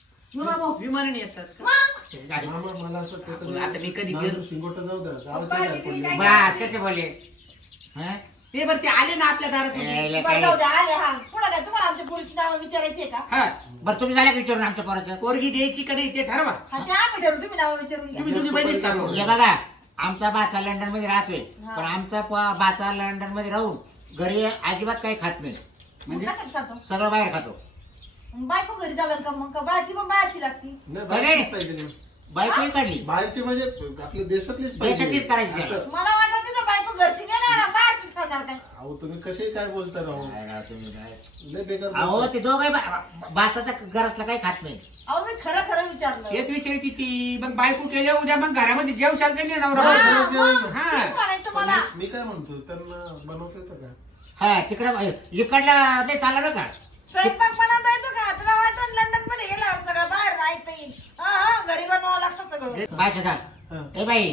Speaker 1: विमानाने येतात का?
Speaker 2: मग?
Speaker 5: मामा मला असं वाटतं
Speaker 1: आता मी कधी
Speaker 5: नांदूर
Speaker 1: गेलो?
Speaker 5: शिंगोटं जाऊ द्या
Speaker 4: पप्पा,
Speaker 5: गावाच्या
Speaker 4: तिकडे
Speaker 5: बाहेर
Speaker 4: काय-
Speaker 5: पडले.
Speaker 3: बस कसे बोलले हा?
Speaker 1: ते बरं ते आले ना आपल्या दारात होते.
Speaker 3: यायला
Speaker 2: बरं,
Speaker 3: काय?
Speaker 2: जाऊ द्या, आले हा. पुढं काय तुम्हाला आमच्या पोरीची नावं विचारायची आहे का?
Speaker 1: हा
Speaker 3: बरं तुम्ही झाल्या का विचारून आमच्या पोराचं?
Speaker 1: पोरगी द्यायची का नाही ते ठरवा
Speaker 2: हा, ते आम्ही ठरवू, तुम्ही नावं विचारून घ्या.
Speaker 1: तुम्ही तुझी बहिणीच चालू
Speaker 3: हे बघा आमचा बाचा लंडन मध्ये राहतोय
Speaker 2: हा.
Speaker 3: पण आमचा बाचा लंडन मध्ये राहून घरी अजिबात काही खात नाही.
Speaker 2: मग
Speaker 1: म्हणजे
Speaker 2: कशात खातो?
Speaker 3: सगळं बाहेर खातो.
Speaker 2: मग बायको घरी झालं का मग? का बाहेर ती पण बाहेरची लागती?
Speaker 5: नाही, बाहेरचीच पाहिजे ना.
Speaker 3: बायकोही काढली
Speaker 5: बाहेरची म्हणजे आपल्या देशातलीच पाहिजे.
Speaker 3: देशातलीच करायची
Speaker 5: असं.
Speaker 2: मला वाटत तिथं बायको घरची घेणार बाहेरचीच खाणार काय?
Speaker 5: अहो तुम्ही कसे काय बोलता राहू
Speaker 3: काय राव तुम्ही काय?
Speaker 5: लय बेकार
Speaker 3: अहो
Speaker 5: बोलता.
Speaker 3: ते दोघे बाचाचा घरातलं काही खात नाही.
Speaker 2: अहो, मी खरं खरं विचारलं.
Speaker 1: हेच विचारती ती मग बायको केल्या उद्या मग घरामध्ये जेवशाल का नाही नवरा
Speaker 2: हा,
Speaker 1: बायको?
Speaker 2: मग
Speaker 1: हा.
Speaker 2: तेच म्हणायचं मला.
Speaker 5: मी काय म्हणतो त्यांना बनवता येतं का?
Speaker 3: हा तिकडं इकडलं नाही चाललं ना का?
Speaker 2: स्वयंपाक बनवता येतो का? तुला वाटतं लंडन मध्ये गेल्यावर सगळं बाहेर राहता येईल? हा, हा, घरी बनवावं लागतं सगळं.
Speaker 3: बायचा का?
Speaker 5: हा.
Speaker 3: ए बाई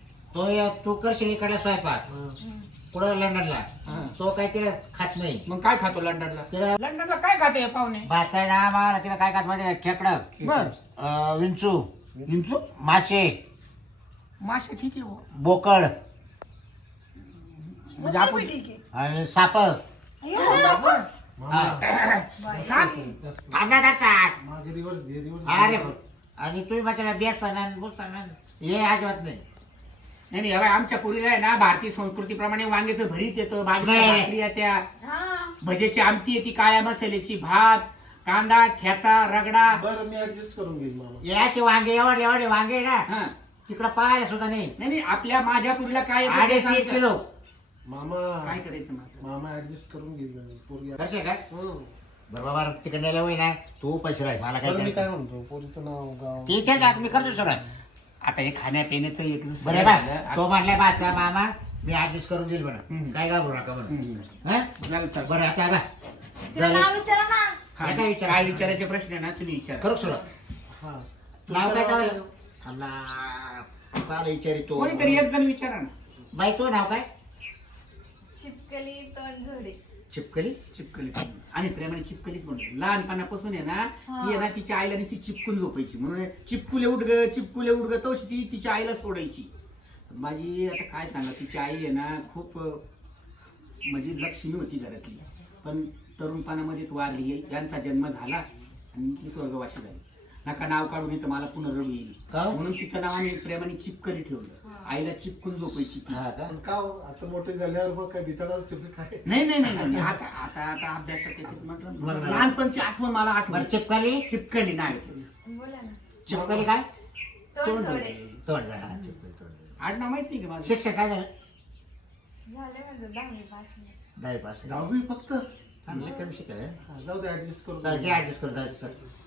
Speaker 3: तू करशील इकडला स्वयंपाक
Speaker 5: हा.
Speaker 3: पुढं लंडनला
Speaker 1: हा.
Speaker 3: तो काही तिला खात नाही.
Speaker 1: मग काय खातो लंडनला
Speaker 3: तिला
Speaker 1: लंडनला काय खाते पाहुणे
Speaker 3: बाचा ना मला तिला काय खात म्हणजे खेकडं
Speaker 1: बर
Speaker 3: विंचू
Speaker 1: हिंचू
Speaker 3: मासे
Speaker 1: मासे ठीक आहे हो.
Speaker 3: बोकड
Speaker 1: म्हणजे
Speaker 2: मग
Speaker 1: आपण
Speaker 2: बी ठीक आहे.
Speaker 3: आणि साप
Speaker 2: अय्यो, बाबा.
Speaker 5: मामा,
Speaker 3: थांबण्यात असतात.
Speaker 5: मागे दिवस घे दिवस
Speaker 3: अरे आणि तुम्ही माझ्याला बेसन बोलताना हे अजिबात नाही.
Speaker 1: नाही नाही बघा, आमच्या पुरीला आहे ना भारतीय संस्कृतीप्रमाणे वांग्याचं भरीत येतं बाजरीच्या
Speaker 3: नाही.
Speaker 1: भाकरी येत्या
Speaker 4: हा
Speaker 1: भजेची आमटी येते काळ्या मसाल्याची भात कांदा ठेचा रगडा
Speaker 5: बरं मी ऍडजस्ट करून घेईल मामा.
Speaker 3: याचे वांगे एवढे एवढे वांगे ना
Speaker 1: हा
Speaker 3: तिकडं पाहायला सुद्धा नाही.
Speaker 1: नाही नाही आपल्या माझ्या पुरीला काय येतं ते
Speaker 3: 2.5
Speaker 1: सांगते.
Speaker 3: किलो
Speaker 5: मामा
Speaker 1: काय करायचं मात्र
Speaker 5: मामा ऍडजस्ट करून घेईल ना. पोरगी
Speaker 3: करशील काय?
Speaker 5: हं.
Speaker 3: बरं बाबा तिकडे नेलं होई ना तू पैसे राहील मला
Speaker 5: बरं, मी
Speaker 3: काय
Speaker 5: काय म्हणतो पोरीचं नाव गाव
Speaker 3: ठीक आहे मी करतो सगळं.
Speaker 1: आता हे खाण्यापिण्याचं एक
Speaker 3: बरं बा तो म्हणलाय बाचा मामा मी ऍडजस्ट करून देईल बरं
Speaker 1: हम्म.
Speaker 3: काय घाबरू नका बरं
Speaker 1: हम्म.
Speaker 3: हं?
Speaker 1: चालेल, चालेल.
Speaker 3: बरं आता बा
Speaker 2: तिला नाव विचारा ना.
Speaker 1: हा,
Speaker 3: काय विचार?
Speaker 1: काय विचारायचे प्रश्न आहे ना तुम्ही विचार
Speaker 3: करू सुरू
Speaker 5: हा
Speaker 3: नाव काय
Speaker 5: तुमचं
Speaker 3: चावलं काल विचारितो
Speaker 1: कोणीतरी एक जण विचारा ना
Speaker 3: बाई तो नाव काय?
Speaker 4: चिपकली तणझोडे.
Speaker 3: चिपकली
Speaker 1: चिपकली आणि प्रेमाने चिपकलीच म्हणतो लहानपणापासून आहे ना ती आहे ना तिच्या आईला नुसती चिपकून झोपायची म्हणून चिपकुले उडग चिपकुले उडग तो ती तिच्या आईला सोडायची. माझी आता काय सांगा तिची आई आहे ना खूप म्हणजे लक्ष्मी होती घरातली पण तरुणपणामध्येच वारली यांचा जन्म झाला आणि ती स्वर्गवासी झाली. नका नाव काढून येतं मला पुन्हा रडू येईल
Speaker 3: का?
Speaker 1: म्हणून तिचं नाव आम्ही प्रेमाने चिपकली ठेवलं. आईला चिपकून झोपायची ती.
Speaker 3: हा का?
Speaker 5: पण का हो? आता मोठे झाल्यावर मग काय बिचारावर चिपी काय
Speaker 1: नाही नाही नाही नाही. आता आता आता अभ्यासात त्याच्यात म्हटलं ना,
Speaker 3: बरं.
Speaker 1: लहानपणची आठवण मला
Speaker 3: बरं
Speaker 1: आठवण
Speaker 3: चिपकली
Speaker 1: चिपकली नाही
Speaker 4: बोला ना.
Speaker 3: चिपकली काय?
Speaker 4: तणझोडे.
Speaker 3: तोंड झाला. चिपकली तोंड.
Speaker 1: आडनाव माहिती का माझं
Speaker 3: शिक्षण काय झालं?
Speaker 4: झाले माझं 10वी पास.
Speaker 3: 10वी पास.
Speaker 5: दहावी फक्त
Speaker 3: चांगलं कमी शिकलं.
Speaker 5: हा, जाऊ दे ऍडजस्ट करून
Speaker 3: चल
Speaker 5: घेऊ.
Speaker 3: घे ऍडजस्ट करू जायचं चल.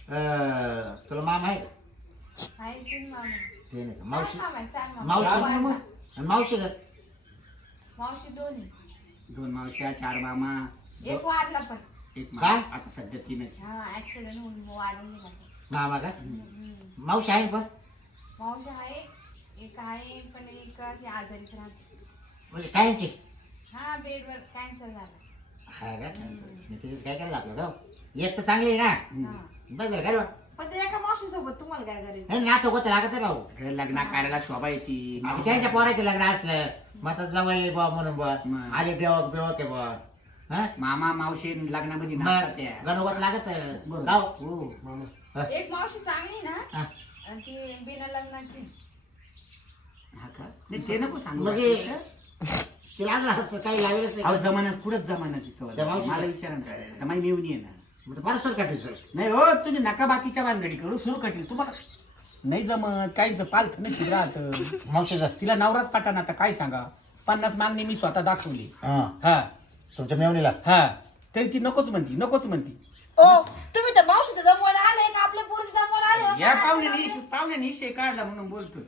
Speaker 3: तुला मामा आहे का?
Speaker 4: आहे तीन मामा.
Speaker 3: ते नाही का?
Speaker 4: चार
Speaker 3: मावशी
Speaker 4: मामा आहे, चार मामा.
Speaker 3: मावशी
Speaker 4: वाढला.
Speaker 3: आणि मावशी का?
Speaker 4: मावशी दोन आहे.
Speaker 1: 2 मावश्या 4 मामा
Speaker 4: एक वाढला पण.
Speaker 1: एक
Speaker 3: काय?
Speaker 1: मामा आता सध्या 3च.
Speaker 4: हा ऍक्सिडेंट होऊन वाढून गेला तो.
Speaker 3: मामा का?
Speaker 4: हम्म.
Speaker 3: मावशी आहे पण
Speaker 4: मावशी आहे एक आहे पण एक अशी आजारीच राहते.
Speaker 3: म्हणजे कायमची
Speaker 4: हा बेडवर कॅन्सर झाला.
Speaker 3: हा का? मी तिथे काय करायला आपलं राव एक तर चांगली आहे ना
Speaker 4: हा.
Speaker 3: बस झालं काय बा?
Speaker 2: पण ते एका मावशीसोबत तुम्हाला काय करायचं
Speaker 3: हे नाटक होतं लागत राहू
Speaker 1: लग्न करायला शोभा येते
Speaker 3: त्यांच्या पोराचं लग्न असलं मग आता जवळ बा म्हणून बा
Speaker 1: मग.
Speaker 3: आले देवक बिवक आहे बा हा
Speaker 1: मामा मावशी लग्नामध्ये
Speaker 3: मग
Speaker 1: नाचतात त्या.
Speaker 3: गणोगत लागत
Speaker 1: बरोबर.
Speaker 3: गाव
Speaker 1: हो
Speaker 5: मामा
Speaker 4: एक मावशी चांगली ना
Speaker 3: हा.
Speaker 4: आणि ती बिना लग्नाची.
Speaker 1: हा का? नाही ते नको सांगू
Speaker 3: म्हणजे तिला आज काही लावेलच
Speaker 1: अहो
Speaker 3: नाही
Speaker 1: जमानात पुढंच जमाना तिचं
Speaker 3: त्या मावशीचं?
Speaker 1: मला विचारा ना काय आता माझी मेवणी आहे ना
Speaker 3: परस्पर काढायचं
Speaker 1: नाही हो तुम्ही नका बाकीच्या भानगडी करू सुरू कटील तुम्हाला नाही जमत काहीच पालथ नाही राहत
Speaker 3: मावशीचं
Speaker 1: तिला नवरात पाठाण आता काय सांगा 50 मागणी मी स्वतः दाखवली
Speaker 3: हा
Speaker 1: हा
Speaker 3: तुमच्या मेवणीला
Speaker 1: हा तरी ती नकोच म्हणती
Speaker 2: ओ तुम्ही तर मावशीचं जमवायला आले का आपल्या पोरीचं जमवायला आले
Speaker 1: या पाहुण्याने इशे काढला म्हणून बोलतोय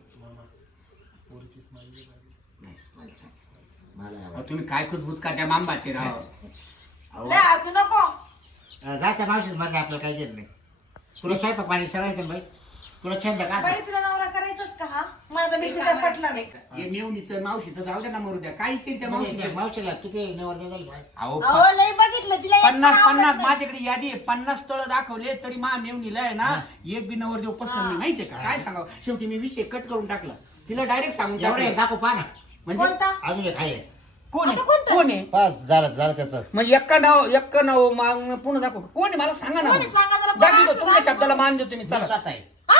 Speaker 1: अहो, तुम्ही काय खुदबुद करता मांबाचे राव
Speaker 2: लय असू नको
Speaker 3: जायच्या मावशीच म्हणजे आपल्याला काही घेत नाही तुला स्वयंपाक पाणी सरायचं बाई तुला छंद का
Speaker 2: बाई तुला नवरा करायचाच का हा मला तर बिलकुल पटला नाही
Speaker 1: हे मेवणीचं मावशीचं जाऊ द्या ना मरू द्या काय इच्छा त्या
Speaker 3: म्हणजे
Speaker 1: मावशीचं
Speaker 3: मावशीला किती निवड झाली बाई
Speaker 1: अहो
Speaker 2: अहो लय बघितलं तिला एक पण
Speaker 1: 50
Speaker 2: आवडत नाही.
Speaker 1: माझ्याकडे यादी आहे 50 स्थळ दाखवले तरी मा मेवणीला आहे ना एक बी नवरदेव पसंत नाही माहितीये का काय सांगावं शेवटी मी विषय कट करून टाकला तिला डायरेक्ट सांगून
Speaker 3: एवढं
Speaker 1: टाकलं
Speaker 3: दाखव पहा ना
Speaker 1: म्हणजे
Speaker 2: कोणता
Speaker 3: अजून एक आहे
Speaker 1: कोण आहे
Speaker 2: आता कोणतं?
Speaker 1: कोण आहे
Speaker 3: पास झालं त्याचं
Speaker 1: म्हणजे एक्का नाव माग पूर्ण दाखव कोण आहे मला सांगा ना
Speaker 2: कोण आहे? सांगा जरा
Speaker 1: दाखव
Speaker 2: बघा.
Speaker 1: तुमच्या शब्दाला मान देतो मी चला
Speaker 3: स्वतः आहे
Speaker 2: हा?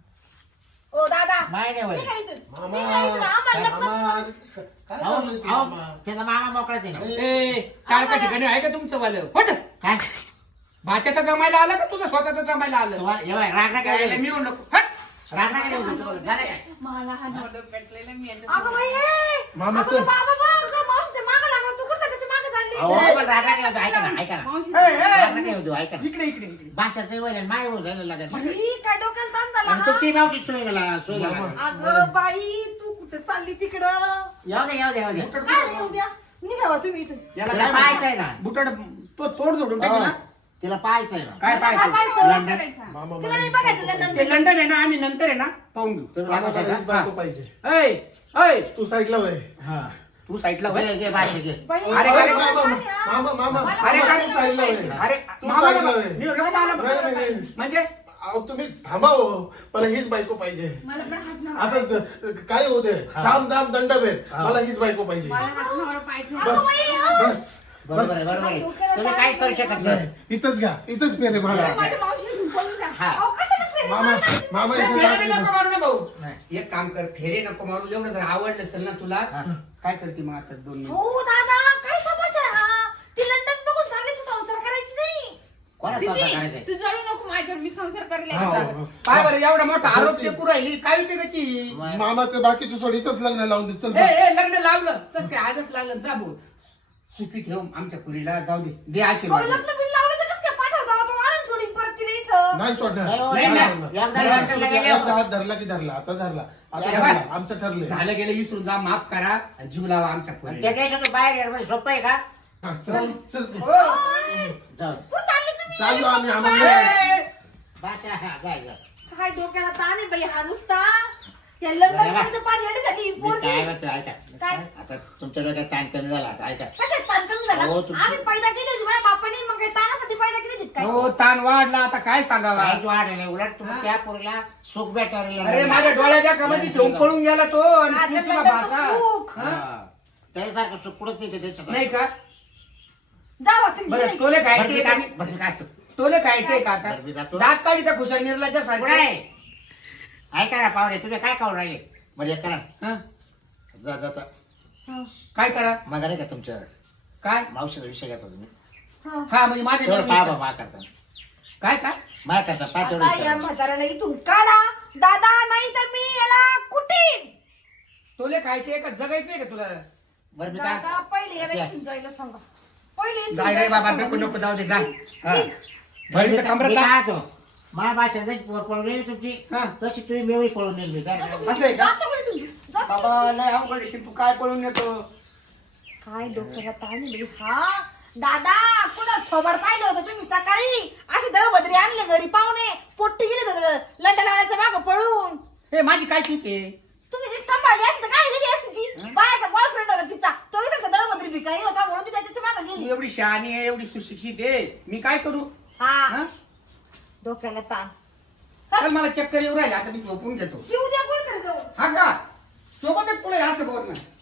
Speaker 2: ओ दादा
Speaker 3: नाही नाही होय.
Speaker 2: निघा इथून.
Speaker 5: मामा
Speaker 2: निघा इथून. आम्हाला लग्न-
Speaker 5: मामा काय
Speaker 3: अहो,
Speaker 5: चाललंय ते
Speaker 3: अहो,
Speaker 5: मामा?
Speaker 3: त्याचा मामा मोकळाच आहे ना
Speaker 1: ए टाळका ठिकाणी आहे का तुमचं वालं फट
Speaker 3: काय
Speaker 1: भाच्याचा जमायला आलं का तुझं स्वतःचा जमायला आलं
Speaker 3: रागणा
Speaker 1: काय
Speaker 3: काय
Speaker 1: मी म्हणलो फट
Speaker 3: रागणा काय झालं काय
Speaker 4: मला हा नवरा पेटलेला मी
Speaker 2: अगं
Speaker 4: याच्या
Speaker 2: बाई, ए!
Speaker 5: मामा,
Speaker 2: अगं
Speaker 5: चल.
Speaker 2: बाबा बघ, जर मावशीच्या मागं लागला, तू कुठं त्याच्या मागं चालली?
Speaker 3: अहो पण रागणा काय होतो ऐका ना ऐका ना
Speaker 4: मावशी
Speaker 1: ए, ए,
Speaker 3: रागणा काय होतो ऐका ना
Speaker 1: इकडे इकडे इकडे
Speaker 3: भाषाचं वय माय हो झालं लागेल
Speaker 2: बाई, काय डोक्याला ताण झाला
Speaker 3: आणि
Speaker 2: हा?
Speaker 3: तुमची मावशी सोय झाला सोय झाला
Speaker 5: मामा.
Speaker 2: अगं बाई तू कुठे चालली तिकडं
Speaker 3: येऊ दे येऊ दे येऊ दे
Speaker 2: काय नाही येऊ द्या निघावा तुम्ही इथून
Speaker 1: याला
Speaker 3: तुला
Speaker 1: काय
Speaker 3: पाहायचंय ना
Speaker 1: बुटाड तो तोड जोडून टाकी ना
Speaker 3: तिला पाहायचंय ना
Speaker 1: काय
Speaker 2: काय
Speaker 1: पाहायचं
Speaker 2: पाहायचं?
Speaker 3: लंडन
Speaker 4: करायचा.
Speaker 5: मामा
Speaker 2: तिला नाही बघायचं लंडन
Speaker 1: ते लंडन आहे ना आम्ही नंतर आहे ना पाहून घेऊ
Speaker 3: तुम्ही
Speaker 5: मामा
Speaker 3: मागवशाल
Speaker 5: मला
Speaker 3: का?
Speaker 5: हीच बायको पाहिजे
Speaker 1: ऐ ऐ
Speaker 5: तू साईडला वय
Speaker 3: हा
Speaker 1: तू साईडला वळ.
Speaker 3: घे घे भाषा घे
Speaker 2: बाई,
Speaker 1: अरे,
Speaker 2: अरे,
Speaker 1: अरे,
Speaker 5: मामा
Speaker 2: अरे,
Speaker 5: मामा मामा
Speaker 1: अरे,
Speaker 5: मामा,
Speaker 1: काय-
Speaker 5: तू साईडला वय
Speaker 1: अरे
Speaker 5: तू
Speaker 1: मामाला-
Speaker 5: साईडला वळ.
Speaker 1: मी म्हटलं मामाला-
Speaker 5: नाही, नाही, नाही.
Speaker 1: म्हणजे
Speaker 5: अहो तुम्ही थांबा हो मला हीच बायको पाहिजे
Speaker 4: मला पण हाच नवरा
Speaker 5: आता काय होऊ दे साम दाम दंडभेद
Speaker 3: हा.
Speaker 5: मला हीच बायको पाहिजे
Speaker 4: मला हाच नवरा पाहिजे.
Speaker 5: बस बस
Speaker 3: बरोबर आहे बरोबर आहे तुम्ही काय करू शकत नाही
Speaker 5: नाही इथंच घ्या इथंच फेरे मारा
Speaker 4: माझ्या मावशी बोलू द्या.
Speaker 3: हा
Speaker 2: अहो, कशाला फेरी
Speaker 5: मामा
Speaker 2: मारता?
Speaker 5: मामा
Speaker 1: फेरे
Speaker 5: इथे
Speaker 1: नको
Speaker 5: जात
Speaker 1: मारू ना भाऊ
Speaker 3: नाही.
Speaker 1: एक काम कर फेरे नको मारू एवढं जर आवडलं असेल ना तुला
Speaker 3: हा.
Speaker 1: काय करते मग आता 2 मिनिट
Speaker 2: हो दादा काय समस्या आहे हा ती लंडन बघून चालली तर संसार करायची नाही
Speaker 3: कोणा
Speaker 4: दीदी,
Speaker 3: स्वतः करायचंय
Speaker 4: तू जळू नको माझ्यावर मी संसार करेल
Speaker 5: हा,
Speaker 4: याचा.
Speaker 5: हा.
Speaker 1: काय बरं एवढा मोठा आरोप टेकू राहिली काय उपयोगाची
Speaker 5: मामा ते बाकीच्या सोड इथंच लग्न लावून दे चल
Speaker 1: ए ए लग्न लावलं तस काय आजच लागलं जा भाऊ सुखी ठेव आमच्या पुरीला जाऊ दे
Speaker 2: अहो,
Speaker 1: आशीर्वाद
Speaker 2: लग्न बिन लावलं तर कसं काय पाठवता तो आणून सोडीन परत तिला इथं
Speaker 5: नाही सोडणार
Speaker 3: नाही, हो,
Speaker 1: नाही,
Speaker 5: नाही,
Speaker 1: नाही.
Speaker 5: नाही.
Speaker 3: एकदा
Speaker 5: नाही,
Speaker 3: लग्नाला
Speaker 5: नाही,
Speaker 3: गेल्यावर.
Speaker 5: एकदा हात धरला की धरला आता धरला आता
Speaker 1: या,
Speaker 5: धरला
Speaker 1: बाय.
Speaker 5: आमचं ठरलंय
Speaker 1: झालं गेलं इसरून जा माफ करा आणि जीव लावा आमच्या
Speaker 3: आणि
Speaker 1: पुरीला.
Speaker 3: त्या देशातून बाहेर गेलं म्हणजे सोपं आहे का
Speaker 5: हा, चल चल
Speaker 3: जाऊ
Speaker 2: कुठं चालली तुम्ही
Speaker 5: चाललो आम्ही
Speaker 1: ए,
Speaker 5: आम्हाला
Speaker 1: ए, ए,
Speaker 3: भाषा हा जाय जा
Speaker 2: काय डोक्याला ताण आहे बाई हा नुसता या लंडन मध्ये पार येडी झाली
Speaker 3: मी
Speaker 2: पोरगी.
Speaker 3: काय म्हणतो ऐका
Speaker 2: काय?
Speaker 3: आता तुमच्या डोक्यात ताण कमी झाला आता ऐका
Speaker 2: कशाच ताण कमी झाला
Speaker 3: अहो, तुमची-
Speaker 2: आम्ही पैदा केली होती माझ्या बापाने मग काय तानासाठी पैदा केली होती काय
Speaker 1: हो ताण वाढला आता काय सांगावा
Speaker 3: काहीच वाढ नाही उलट तुम्ही त्या पोरीला सुख भेटायला
Speaker 1: अरे माझ्या डोळ्याच्या कामाची घेऊन पळून गेला तो आणि
Speaker 2: आज
Speaker 1: तू तुला
Speaker 2: लंडनचं
Speaker 1: भाचा.
Speaker 2: सुख.
Speaker 1: हा?
Speaker 3: त्याच्यासारखं सुख कुठंच नाही त्याच्यात
Speaker 1: नाही का
Speaker 2: जावा तुम्ही
Speaker 1: बरं टोले
Speaker 3: बरं,
Speaker 1: खायचे
Speaker 3: मी
Speaker 1: का?
Speaker 3: काय- बरं, मी काय करतो?
Speaker 1: टोले खायचे का आता
Speaker 3: बरं, मी जातो.
Speaker 1: दात काढी त्या खुशाल निर्लाच्या
Speaker 3: पुढे
Speaker 1: सारखे
Speaker 3: आहे. ऐका ना पाहुणे तुम्ही काय खाऊन राहिले म्हणजे करा
Speaker 1: हा?
Speaker 3: जा जाता
Speaker 1: काय करा
Speaker 3: मग नाही का तुमच्या
Speaker 1: काय
Speaker 3: मावशीचा विषय घेता तुम्ही
Speaker 1: हा म्हणजे माझे
Speaker 3: तेवढं पहा बा मा करता
Speaker 1: काय काय
Speaker 3: मा करता पहा
Speaker 2: आता या
Speaker 3: तेवढं
Speaker 2: म्हाताऱ्याला इथून काढा दादा नाही तर मी याला कुटीन
Speaker 1: टोले खायचे का जगायचंय का तुला
Speaker 3: बरं मी
Speaker 2: दादा
Speaker 3: काय
Speaker 2: पहिले याला इथून जायला सांगा पहिले इथून
Speaker 1: जाय रे
Speaker 2: जायला
Speaker 1: बाबा
Speaker 2: सांगा.
Speaker 1: नको नको जाऊ दे जा
Speaker 2: निघ.
Speaker 1: हा.
Speaker 2: निघ.
Speaker 1: बरं, इथं कमरत
Speaker 3: मी
Speaker 1: जा.
Speaker 3: काय तो मा भाषा जशी पोर पळून येईल तुमची
Speaker 1: हा.
Speaker 3: तशी तुम्ही मेवळी पळून येईल मी काय नाही.
Speaker 1: असं आहे का
Speaker 2: जातो म्हणे तुम्ही. जातो.
Speaker 1: बाबा लय अवघड आहे की तू काय पळून येतो
Speaker 2: काय डोक्याला ताण आहे बाई. हा दादा कुठं थोबड पाहिलं होतं तुम्ही सकाळी अशी दळभद्री आणले घरी पाहुणे पोट्टी गेले लंडा लावण्याचं मागं पळून
Speaker 1: हे माझी काय चूक आहे
Speaker 2: तुम्ही नीट सांभाळली असती तर काय गेली असती ती बायाचा बॉयफ्रेंड होता तिचा तो इथं दळभद्री भिकारी होता म्हणून ती त्याच्या मागं
Speaker 1: तू
Speaker 2: गेली
Speaker 1: एवढी शहाणी आहे एवढी सुशिक्षित आहे मी काय करू
Speaker 2: हा
Speaker 1: हा?
Speaker 2: डोक्याला ताण
Speaker 1: चल मला चक्कर येऊ राहिला आता मी झोपून घेतो
Speaker 2: जीव द्या कोणतरी जाऊ
Speaker 1: हा का सोबतच तुला असं बोल ना